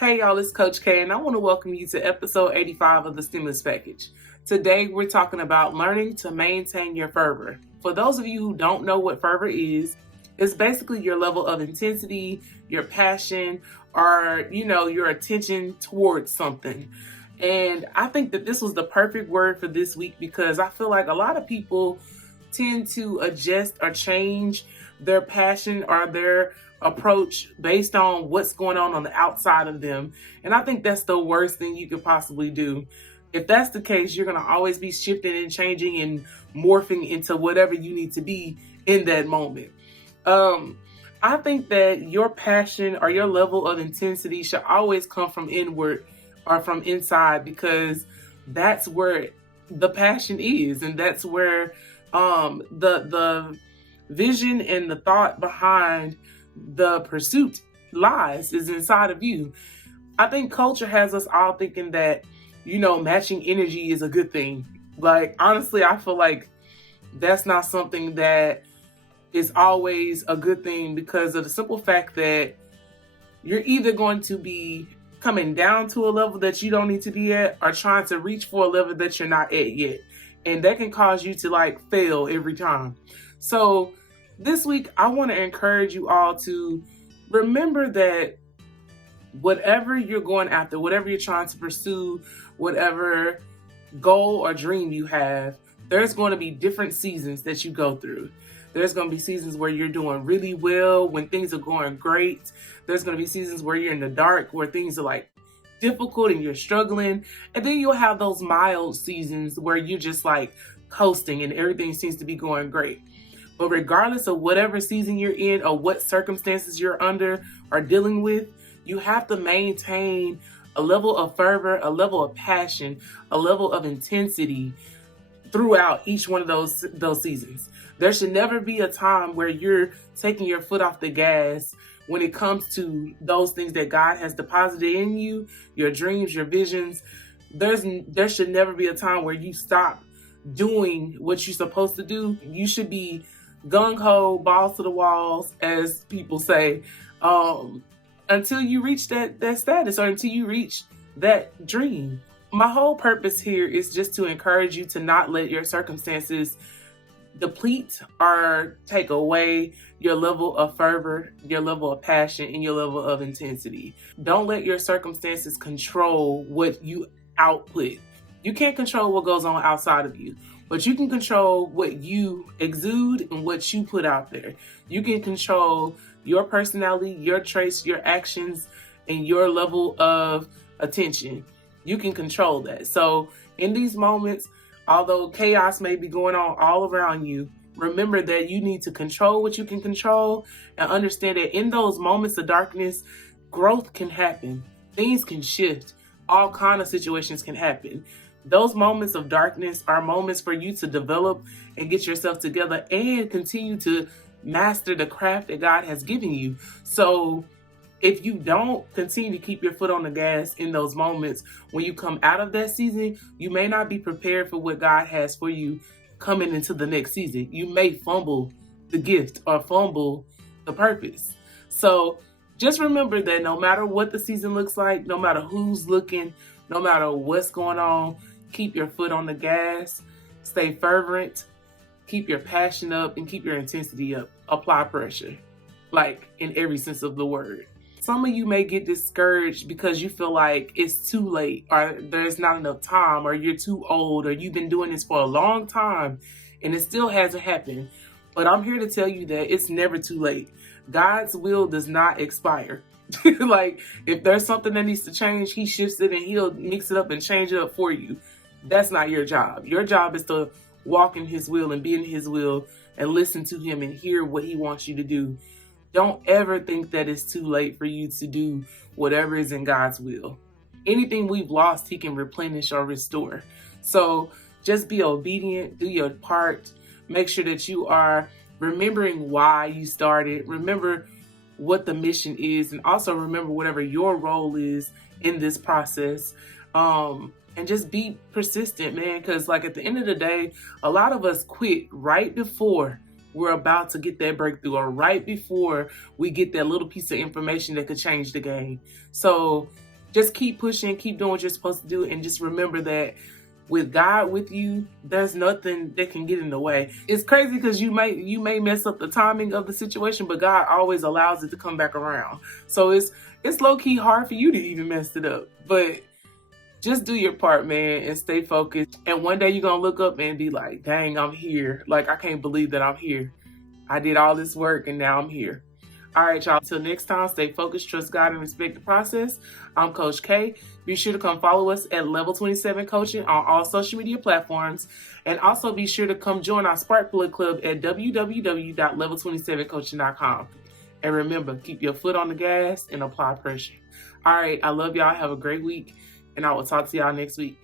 Hey y'all, it's Coach K and I want to welcome you to episode 85 of the Stimulus Package. Today we're talking about learning to maintain your fervor. For those of you who don't know what fervor is, it's basically your level of intensity, your passion, or your attention towards something. And I think that this was the perfect word for this week because I feel like a lot of people tend to adjust or change their passion or their approach based on what's going on the outside of them. And I think that's the worst thing you could possibly do. If that's the case, you're going to always be shifting and changing and morphing into whatever you need to be in that moment. I think that your passion or your level of intensity should always come from inward or from inside, because that's where the passion is, and that's where the vision and the thought behind the pursuit lies, is inside of you. I think culture has us all thinking that, matching energy is a good thing. Like, honestly, I feel like that's not something that is always a good thing, because of the simple fact that you're either going to be coming down to a level that you don't need to be at, or trying to reach for a level that you're not at yet. And that can cause you to fail every time. So this week, I want to encourage you all to remember that whatever you're going after, whatever you're trying to pursue, whatever goal or dream you have, there's going to be different seasons that you go through. There's going to be seasons where you're doing really well, when things are going great. There's going to be seasons where you're in the dark, where things are difficult and you're struggling. And then you'll have those mild seasons where you're just coasting and everything seems to be going great. But regardless of whatever season you're in or what circumstances you're under or dealing with, you have to maintain a level of fervor, a level of passion, a level of intensity throughout each one of those seasons. There should never be a time where you're taking your foot off the gas when it comes to those things that God has deposited in you, your dreams, your visions. There should never be a time where you stop doing what you're supposed to do. You should be gung-ho, balls to the walls, as people say, until you reach that status, or until you reach that dream. My whole purpose here is just to encourage you to not let your circumstances deplete or take away your level of fervor, your level of passion, and your level of intensity. Don't let your circumstances control what you output. You can't control what goes on outside of you, but you can control what you exude and what you put out there. You can control your personality, your traits, your actions, and your level of attention. You can control that. So in these moments, although chaos may be going on all around you, remember that you need to control what you can control, and understand that in those moments of darkness, growth can happen. Things can shift. All kinds of situations can happen. Those moments of darkness are moments for you to develop and get yourself together and continue to master the craft that God has given you. So if you don't continue to keep your foot on the gas in those moments, when you come out of that season, you may not be prepared for what God has for you coming into the next season. You may fumble the gift or fumble the purpose. So just remember that no matter what the season looks like, no matter who's looking, no matter what's going on, keep your foot on the gas, stay fervent, keep your passion up, and keep your intensity up. Apply pressure, in every sense of the word. Some of you may get discouraged because you feel like it's too late, or there's not enough time, or you're too old, or you've been doing this for a long time and it still hasn't happened. But I'm here to tell you that it's never too late. God's will does not expire. If there's something that needs to change, he shifts it and he'll mix it up and change it up for you. That's not your job. Your job is to walk in his will and be in his will and listen to him and hear what he wants you to do. Don't ever think that it's too late for you to do whatever is in God's will. Anything we've lost, he can replenish or restore. So just be obedient, do your part. Make sure that you are remembering why you started. Remember what the mission is, and also remember whatever your role is in this process. And just be persistent, man, because at the end of the day, a lot of us quit right before we're about to get that breakthrough, or right before we get that little piece of information that could change the game. So just keep pushing, keep doing what you're supposed to do, and just remember that with God with you, there's nothing that can get in the way. It's crazy because you may mess up the timing of the situation, but God always allows it to come back around. So it's low-key hard for you to even mess it up. But just do your part, man, and stay focused. And one day you're gonna look up and be like, dang, I'm here. Like, I can't believe that I'm here. I did all this work and now I'm here. All right, y'all. Until next time, stay focused, trust God, and respect the process. I'm Coach K. Be sure to come follow us at Level 27 Coaching on all social media platforms. And also be sure to come join our Spark Plug Club at www.level27coaching.com. And remember, keep your foot on the gas and apply pressure. All right, I love y'all. Have a great week. And I will talk to y'all next week.